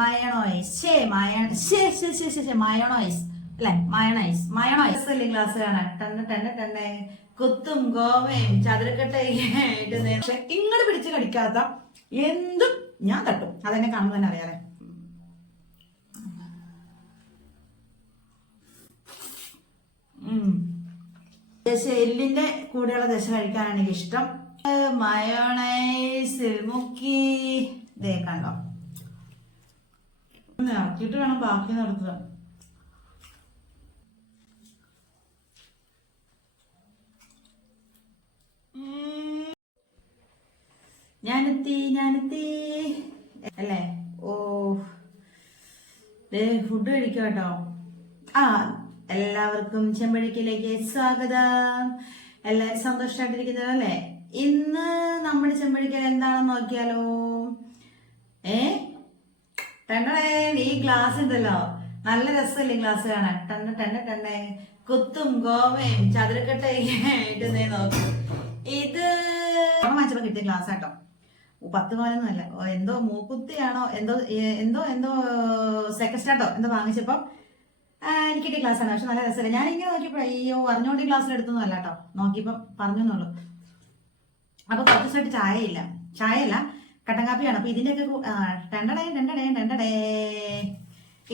മയണോയ്സ് മയണോയ്സ് അല്ലെ മയണോയ്സ് അല്ലേ ക്ലാസ് കാണാൻ ടണ്ണ് കുത്തും ഗോവയും ചതുരക്കട്ടയിട്ട് പക്ഷെ ഇങ്ങോട്ട് പിടിച്ച് കടിക്കാത്ത എന്തും ഞാൻ തട്ടും. അതെന്നെ കാണുമ്പോൾ തന്നെ അറിയാലേ. എല്ലിന്റെ കൂടെയുള്ള ദശ കഴിക്കാനാണ് എനിക്ക് ഇഷ്ടം. മയോണൈസ് മുക്കി ദേ കണ്ടോ, ഇറക്കിയിട്ട് വേണം ബാക്കി നടത്തുക. ഞാനെത്തി അല്ലേ. ഓ ഫുഡ് കഴിക്കാം കേട്ടോ. എല്ലാവർക്കും ചെമ്പഴിക്കയിലേക്ക് സ്വാഗതം. എല്ലാവരും സന്തോഷമായിട്ടിരിക്കുന്നത് അല്ലേ? ഇന്ന് നമ്മുടെ ചെമ്പഴിക്കൽ എന്താണെന്ന് നോക്കിയാലോ. ഈ ഗ്ലാസ് ഉണ്ടല്ലോ, നല്ല രസമല്ലേ ഗ്ലാസ് കാണാൻ. ടണ്ണ് കുത്തും ഗോവയും ചതുരക്കട്ടയിട്ട് നോക്കും. ഇത് വാങ്ങിച്ചപ്പോ കിട്ടിയ ഗ്ലാസ് ആട്ടോ. 10 പവനൊന്നുമല്ല, എന്തോ മൂക്കുത്തിയാണോ എന്തോ സെക്കൻഡ് സ്റ്റാർട്ടോ എന്തോ വാങ്ങിച്ചപ്പോ എനിക്ക് കിട്ടിയ ക്ലാസ് ആണ്. പക്ഷെ നല്ല രസമല്ല. ഞാനിങ്ങനെ നോക്കിയപ്പോ അയ്യോ അറിഞ്ഞോണ്ട് ക്ലാസ്സിൽ എടുത്തൊന്നും അല്ല കേട്ടോ, നോക്കിയപ്പോ പറഞ്ഞെന്നുള്ളൂ. അപ്പൊ കുറച്ച് ദിവസമായിട്ട് ചായയല്ല കട്ടൻ കാപ്പിയാണ്. അപ്പൊ ഇതിന്റെയൊക്കെ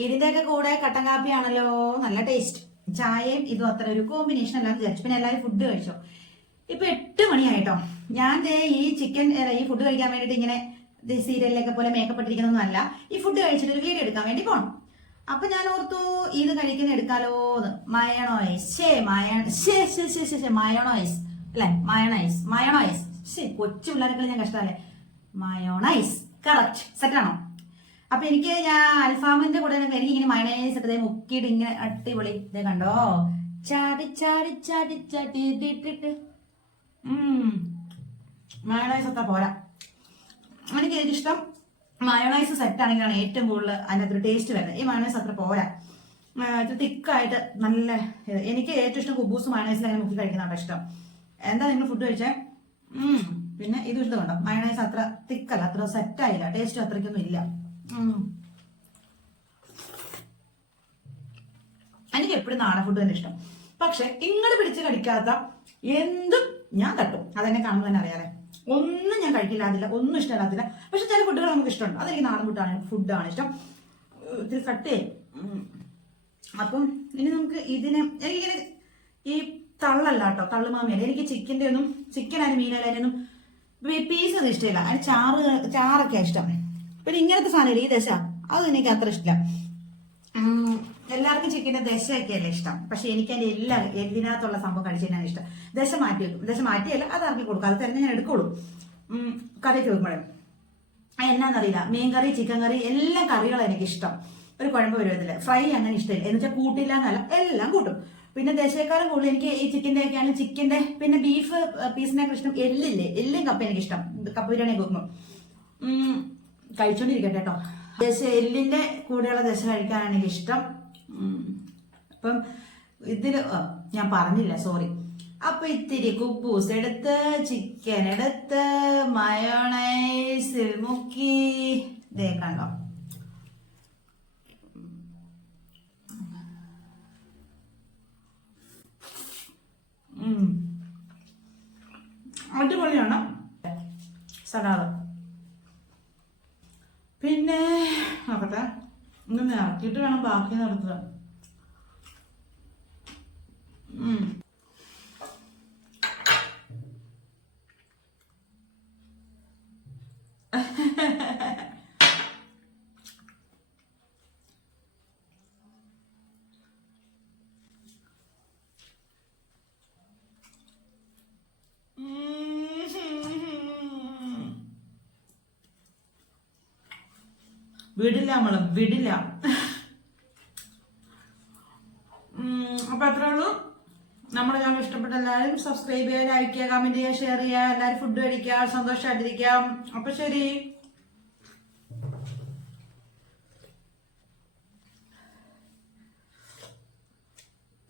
ഇതിന്റെയൊക്കെ കൂടെ കട്ടൻ കാപ്പിയാണല്ലോ, നല്ല ടേസ്റ്റ്. ചായയും ഇതും അത്ര ഒരു കോമ്പിനേഷൻ അല്ലാതെ വിചാരിച്ചു. പിന്നെ എല്ലാവരും ഫുഡ് കഴിച്ചോ. ഇപ്പൊ 8 മണിയായിട്ടോ. ഞാൻ ഈ ഈ ഫുഡ് കഴിക്കാൻ വേണ്ടിട്ട് ഇങ്ങനെ സീരിയലിലൊക്കെ പോലെ മേക്കപ്പ് ഇട്ടിരിക്കുന്നൊന്നും അല്ല. ഈ ഫുഡ് കഴിച്ചിട്ട് ഒരു വീഡിയോ എടുക്കാൻ വേണ്ടി പോണം. അപ്പൊ ഞാൻ ഓർത്തു ഇത് കഴിക്കുന്ന എടുക്കാലോന്ന്. മയണോയ്സ് അല്ലെ മയണോയ്സ് കൊച്ചു പിള്ളേരെക്കാളും ഞാൻ കഷ്ടമല്ലേ. Mayonnaise correct സെറ്റാണോ? അപ്പൊ ഞാൻ അൽഫാമിന്റെ കൂടെ എനിക്ക് ഇങ്ങനെ മയണൈസ് ഒക്കെ മുക്കിയിട്ട് ഇങ്ങനെ അടിപൊളി ഇതേ കണ്ടോ, ചാടി ഇട്ടിട്ട് മയോണൈസ് അത്ര പോരാ. എനിക്ക് ഏറ്റവും ഇഷ്ടം മയോണൈസ് സെറ്റ് ആണെങ്കിലാണ് ഏറ്റവും കൂടുതൽ അതിനകത്തൊരു ടേസ്റ്റ് വരുന്നത്. ഈ മയോണൈസ് അത്ര പോരാ, തിക്കായിട്ട് നല്ല എനിക്ക് ഏറ്റവും ഇഷ്ടം കുബൂസ് മയോണൈസിൽ അങ്ങനെ മുക്കി കഴിക്കുന്നതാണ് ഇഷ്ടം. എന്താ നിങ്ങൾ ഫുഡ് കഴിച്ചേ? പിന്നെ ഇത് ഇഷ്ടമുണ്ടോ? മയോണൈസ് അത്ര തിക്കല്ല, അത്ര സെറ്റായില്ല, ടേസ്റ്റ് അത്രയ്ക്കൊന്നും ഇല്ല. എനിക്ക് എപ്പോഴും നാടൻ ഫുഡ് തന്നെ ഇഷ്ടം. പക്ഷെ ഇങ്ങോട്ട് പിടിച്ച് കടിക്കാത്ത എന്തും ഞാൻ തട്ടും. അതെന്നെ കാണുമ്പോൾ തന്നെ അറിയാലേ. ഒന്നും ഞാൻ കഴിക്കില്ലാതില്ല, ഒന്നും ഇഷ്ടമില്ലാതില്ല. പക്ഷെ ചില ഫുഡുകൾ നമുക്ക് ഇഷ്ടമുണ്ട്. അതെനിക്ക് നാടൻ ഫുഡാണ് ഇഷ്ടം. ഇത്തിരി കട്ട് ചെയ്യും. അപ്പം ഇനി നമുക്ക് എനിക്കിങ്ങനെ ഈ തള്ളല്ല കേട്ടോ, തള്ളുമാമിയല്ല. എനിക്ക് ചിക്കനായാലും മീനായാലും പീസ് ഒന്നും ഇഷ്ടമില്ല. അതിന് ചാറൊക്കെയാണ് ഇഷ്ടം. പിന്നെ ഇങ്ങനത്തെ സാധനം ഈ ദശ അത് എനിക്ക് അത്ര ഇഷ്ടമില്ല. എല്ലാവർക്കും ചിക്കൻ്റെ ദശയൊക്കെയല്ലേ ഇഷ്ടം. പക്ഷെ എനിക്ക് അതിന്റെ എല്ലിനകത്തുള്ള സംഭവം കഴിച്ചിട്ടാണ് ഇഷ്ടം. ദശ മാറ്റി വെക്കും. ദശ മാറ്റിയല്ല, അത് ഇറക്കി കൊടുക്കും. അത് തന്നെ ഞാൻ എടുക്കുള്ളൂ. കറിയൊക്കെ വെക്കുമ്പോഴും എന്നാന്നറിയില്ല. മീൻ കറി, ചിക്കൻ കറി, എല്ലാ കറികളും എനിക്ക് ഇഷ്ടം. ഒരു കുഴമ്പ് വരുവത്തില്ല. ഫ്രൈ അങ്ങനെ ഇഷ്ടമില്ല. എന്ന് വെച്ചാൽ കൂട്ടില്ല എന്നല്ല, എല്ലാം കൂട്ടും. പിന്നെ ദശയേക്കാളും കൂടുതൽ എനിക്ക് ഈ ചിക്കൻ്റെ ഒക്കെ ആണെങ്കിൽ ചിക്കൻ്റെ പിന്നെ ബീഫ് പീസിനൊക്കെ ഇഷ്ടം. എല്ലും കപ്പ എനിക്ക് ഇഷ്ടം. കപ്പ ബിരിയാണി വെക്കുമ്പോൾ കഴിച്ചോണ്ടിരിക്കട്ടെ കേട്ടോ. എല്ലിന്റെ കൂടെയുള്ള ദശ കഴിക്കാനാണ് എനിക്ക് ഇഷ്ടം. അപ്പം ഇതില് ഞാൻ പറഞ്ഞില്ല, സോറി. അപ്പൊ ഇത്തിരി കുബൂസ് എടുത്ത്, ചിക്കൻ എടുത്ത്, മയോണൈസ് മുക്കി ദേ കണ്ടോ. അടിപൊളിയാണ് സലാഡ്. പിന്നെ നോക്കട്ടെ, ഇങ്ങനെ ഇറക്കിയിട്ട് വേണം ബാക്കി നടത്തുക. വിടില്ല. അപ്പൊ അത്രേ ഉള്ളൂ. നമ്മുടെ ചാനൽ ഇഷ്ടപ്പെട്ട എല്ലാവരും സബ്സ്ക്രൈബ് ചെയ്യുക, ലൈക്ക് ചെയ്യുക, കമന്റ് ചെയ്യുക, ഷെയർ ചെയ്യുക. എല്ലാവരും ഫുഡ് കഴിക്കുക, സന്തോഷമായിട്ടിരിക്കാം. അപ്പൊ ശരി.